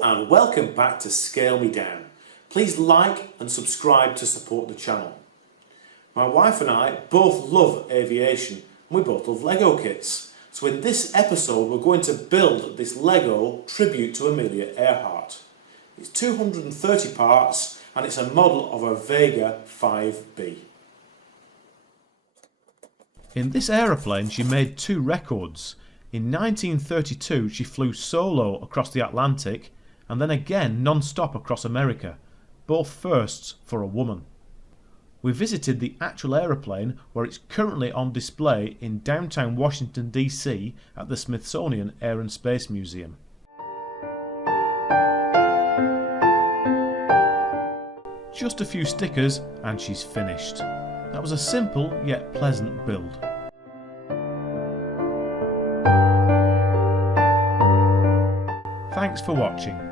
Hello and welcome back to Scale Me Down. Please like and subscribe to support the channel. My wife and I both love aviation and we both love Lego kits. So in this episode we're going to build this Lego tribute to Amelia Earhart. It's 230 parts and it's a model of a Vega 5B. In this aeroplane she made two records. In 1932 she flew solo across the Atlantic and then again non-stop across America, both firsts for a woman. We visited the actual aeroplane where it's currently on display in downtown Washington DC at the Smithsonian Air and Space Museum. Just a few stickers and she's finished. That was a simple yet pleasant build. Thanks for watching.